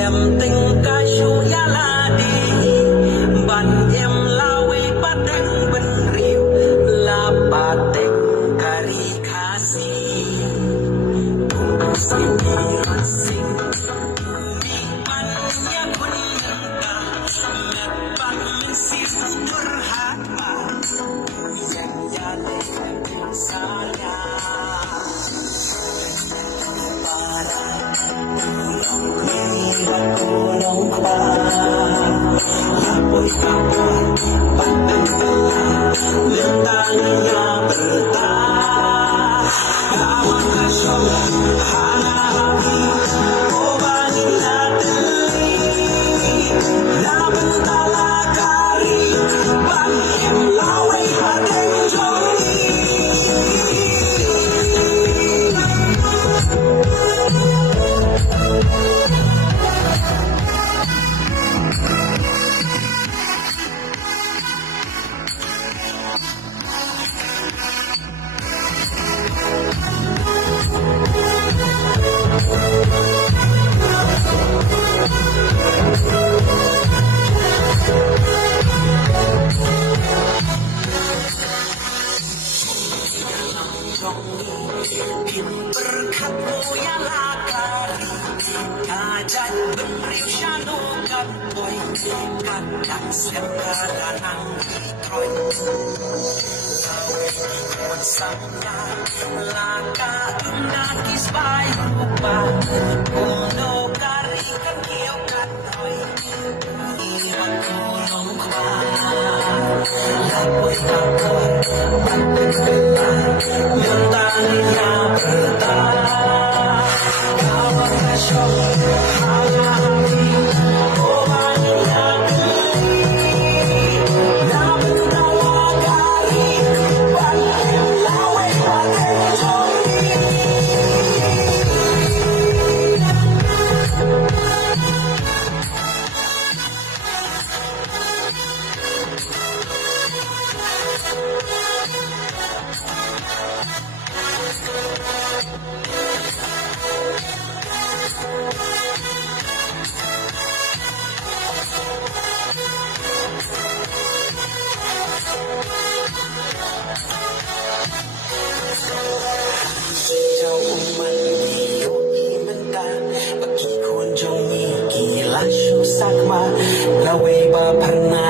em tình ca chu ya la đi ban em lao ấy bắt đánh bên riu la ba tình kari khasi sngi sing mi ban ya kun ta met ban min si durhaka yang ya le saya kulong pa Yapoy kapon pagdagdala Lintang niya berta Lamang kasyong hanahabi Obanin natin Laban talakari Bangin laway pateng joli Berkat muya lakari Kajan benriu syanu katboy Kadang sekarang angkitroy Kawin samnya Laka unakis bayu rupa Kuno kari kekio katroy Iwan kulong kwa Lapoy kapon Pagdagdagan Lintang niya bertahan Kawang kasyong hanahabi Obanin natin Laban talakari Bangin laway pateng joli Sejauh umat iyo imentan Bagi kunjungi gila susah ma Laway ba pernah